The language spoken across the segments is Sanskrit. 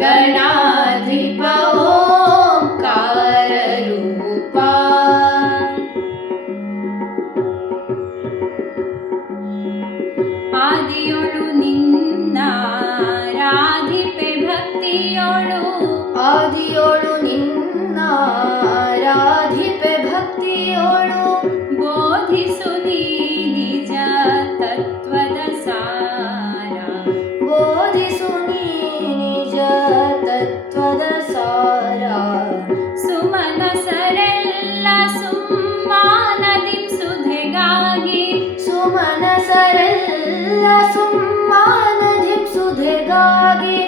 गणाधिपकाररूप आदि निधिप्य भक्तियो आदिोळु भक्तियो सुमानधिप् सुधिगागी सुमन सरल सुमानधिगागी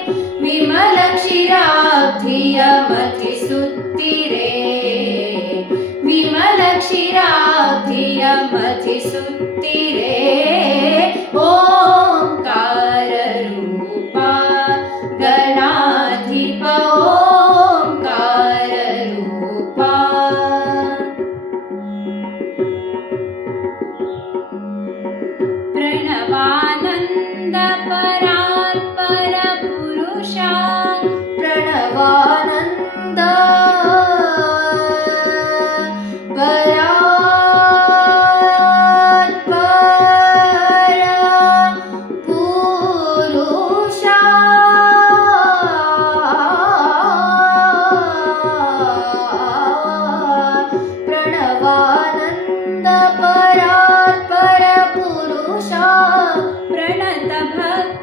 विमलक्षिराब्धितिरे विमलक्षिराब्धि ainda para.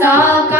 साका